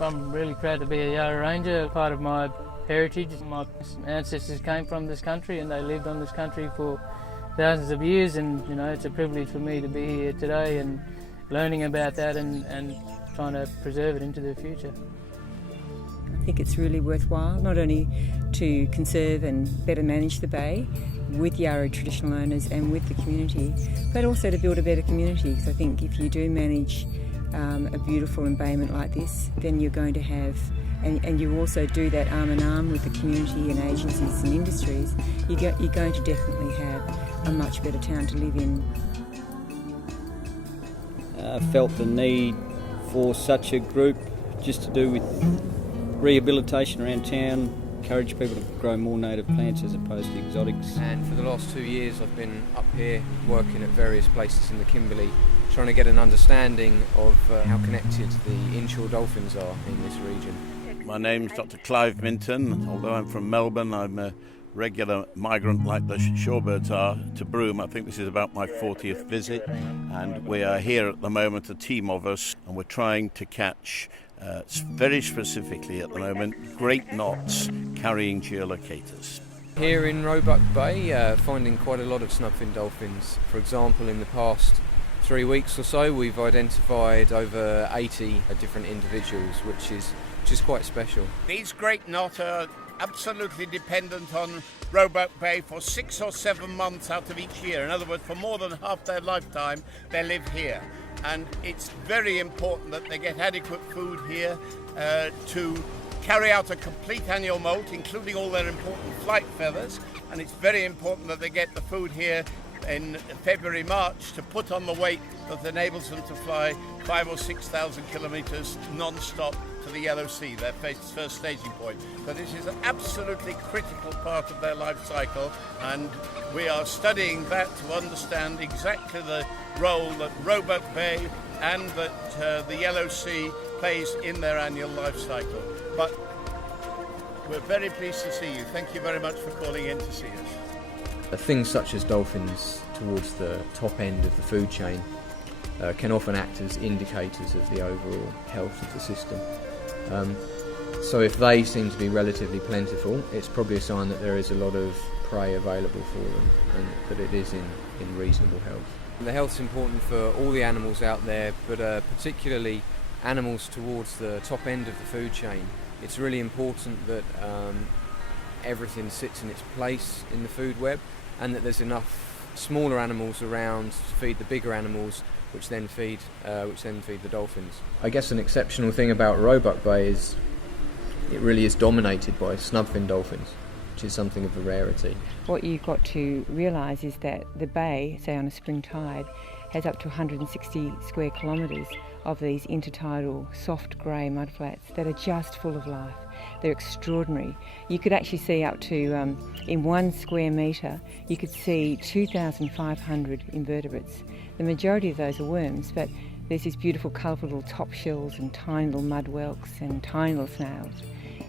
I'm really proud to be a Yarra Ranger. Part of my heritage. My ancestors came from this country and they lived on this country for thousands of years, and it's a privilege for me to be here today and learning about that and trying to preserve it into the future. I think it's really worthwhile not only to conserve and better manage the bay with Yarra traditional owners and with the community, but also to build a better community, because I think if you do manage a beautiful embayment like this, then you're going to have, and you also do that arm in arm with the community and agencies and industries, you're going to definitely have a much better town to live in. I felt the need for such a group just to do with rehabilitation around town, encourage people to grow more native plants as opposed to exotics. And for the last 2 years I've been up here working at various places in the Kimberley, trying to get an understanding of how connected the inshore dolphins are in this region. My name's Dr. Clive Minton. Although I'm from Melbourne, I'm a regular migrant like the shorebirds are to Broome. I think this is about my 40th visit, and we are here at the moment, a team of us, and we're trying to catch very specifically at the moment great knots carrying geolocators. Here in Roebuck Bay, finding quite a lot of snubfin dolphins. For example, in the past 3 weeks or so we've identified over 80 different individuals, which is quite special. These great knot are absolutely dependent on Roebuck Bay for 6 or 7 months out of each year. In other words, for more than half their lifetime they live here, and it's very important that they get adequate food here to carry out a complete annual molt, including all their important flight feathers, and it's very important that they get the food here in February, March to put on the weight that enables them to fly 5,000 or 6,000 kilometres non-stop to the Yellow Sea, their first staging point. So this is an absolutely critical part of their life cycle, and we are studying that to understand exactly the role that Roebuck Bay and that the Yellow Sea plays in their annual life cycle. But we're very pleased to see you. Thank you very much for calling in to see us. Things such as dolphins towards the top end of the food chain can often act as indicators of the overall health of the system. So if they seem to be relatively plentiful, it's probably a sign that there is a lot of prey available for them and that it is in reasonable health. The health's important for all the animals out there, but particularly animals towards the top end of the food chain. It's really important that everything sits in its place in the food web, and that there's enough smaller animals around to feed the bigger animals, which then feed the dolphins. I guess an exceptional thing about Roebuck Bay is it really is dominated by snubfin dolphins, which is something of a rarity. What you've got to realise is that the bay, say on a spring tide, has up to 160 square kilometres of these intertidal soft grey mudflats that are just full of life. They're extraordinary. You could actually see up to, in 1 square metre, you could see 2,500 invertebrates. The majority of those are worms, but there's these beautiful colourful little top shells and tiny little mud whelks and tiny little snails.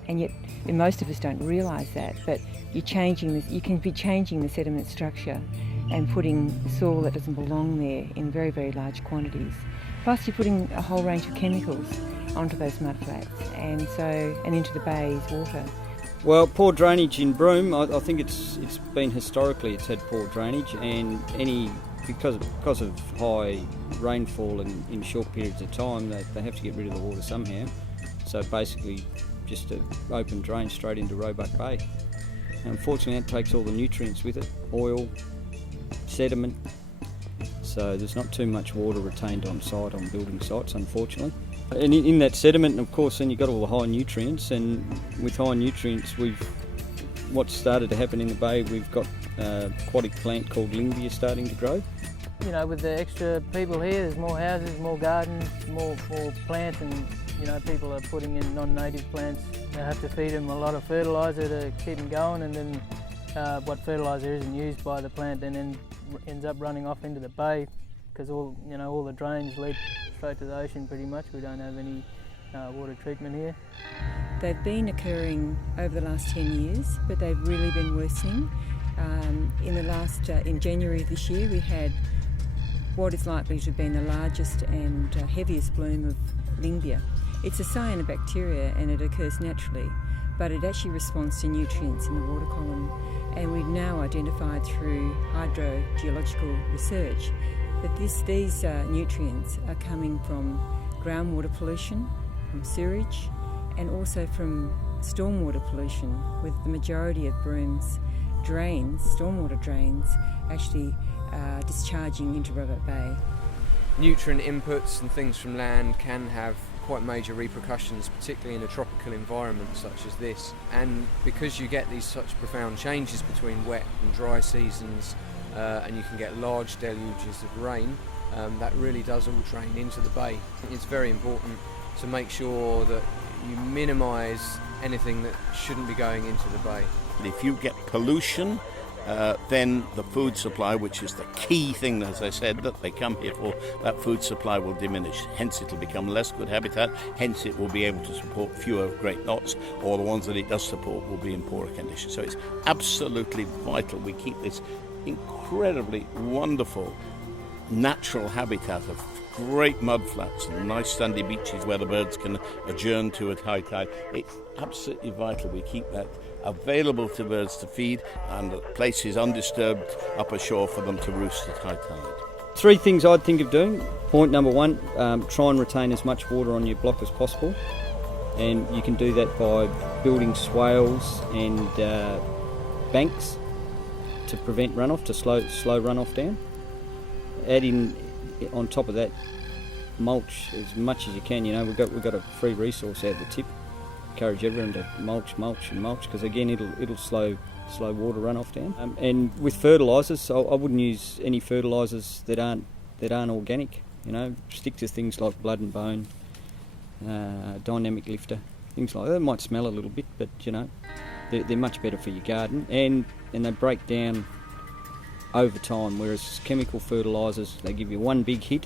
And yet, most of us don't realise that, but you can be changing the sediment structure and putting soil that doesn't belong there in very, very large quantities. Plus you're putting a whole range of chemicals onto those mudflats and into the bay's water. Well, poor drainage in Broome, I think it's been historically it's had poor drainage, and because of high rainfall in short periods of time, they have to get rid of the water somehow. So basically just an open drain straight into Roebuck Bay. Unfortunately that takes all the nutrients with it, oil, sediment, so there's not too much water retained on site on building sites, unfortunately. And in that sediment, of course, then you've got all the high nutrients, and with high nutrients what's started to happen in the bay, we've got an aquatic plant called lingvia starting to grow. With the extra people here, there's more houses, more gardens, more plants, and people are putting in non-native plants. They have to feed them a lot of fertiliser to keep them going, and then what fertiliser isn't used by the plant then ends up running off into the bay, because all the drains lead straight to the ocean pretty much. We don't have any water treatment here. They've been occurring over the last 10 years, but they've really been worsening. In January of this year, we had what is likely to have been the largest and heaviest bloom of lingvia. It's a cyanobacteria and it occurs naturally, but it actually responds to nutrients in the water column. And we've now identified through hydrogeological research that these nutrients are coming from groundwater pollution, from sewage, and also from stormwater pollution, with the majority of Broome's drains, stormwater drains, actually discharging into Roebuck Bay. Nutrient inputs and things from land can have quite major repercussions, particularly in a tropical environment such as this. And because you get these such profound changes between wet and dry seasons, and you can get large deluges of rain, that really does all drain into the bay. It's very important to make sure that you minimise anything that shouldn't be going into the bay. If you get pollution, then the food supply, which is the key thing, as I said, that they come here for, that food supply will diminish. Hence it will become less good habitat, hence it will be able to support fewer great knots, or the ones that it does support will be in poorer condition. So it's absolutely vital we keep this incredibly wonderful natural habitat of great mud flats and nice sandy beaches where the birds can adjourn to at high tide. It's absolutely vital we keep that available to birds to feed and places undisturbed up ashore for them to roost at high tide. 3 things I'd think of doing. Point number 1, try and retain as much water on your block as possible, and you can do that by building swales and banks to prevent runoff, to slow runoff down. Add in on top of that mulch as much as you can. You know, we've got a free resource out of the tip. Encourage everyone to mulch, because again it'll slow water runoff down. And with fertilisers, I wouldn't use any fertilisers that aren't organic. You know, stick to things like blood and bone, dynamic lifter, things like that. They might smell a little bit, but you know, they're much better for your garden, and they break down over time, whereas chemical fertilisers, they give you one big hit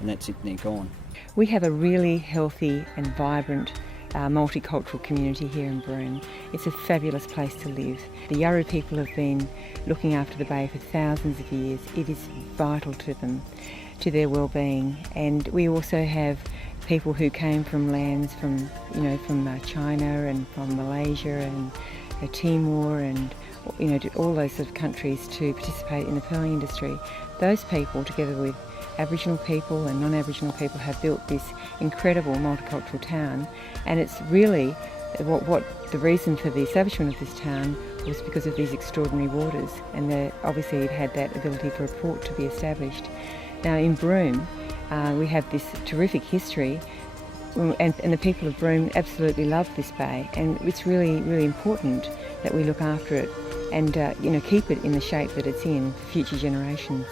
and that's it, and they're gone. We have a really healthy and vibrant multicultural community here in Broome. It's a fabulous place to live. The Yurru people have been looking after the bay for thousands of years. It is vital to them, to their well-being. And we also have people who came from lands from China and from Malaysia and Timor and all those sort of countries to participate in the pearling industry. Those people, together with Aboriginal people and non-Aboriginal people, have built this incredible multicultural town, and it's really what the reason for the establishment of this town was because of these extraordinary waters, and obviously it had that ability for a port to be established. Now in Broome, we have this terrific history, and the people of Broome absolutely love this bay, and it's really, really important that we look after it and keep it in the shape that it's in for future generations.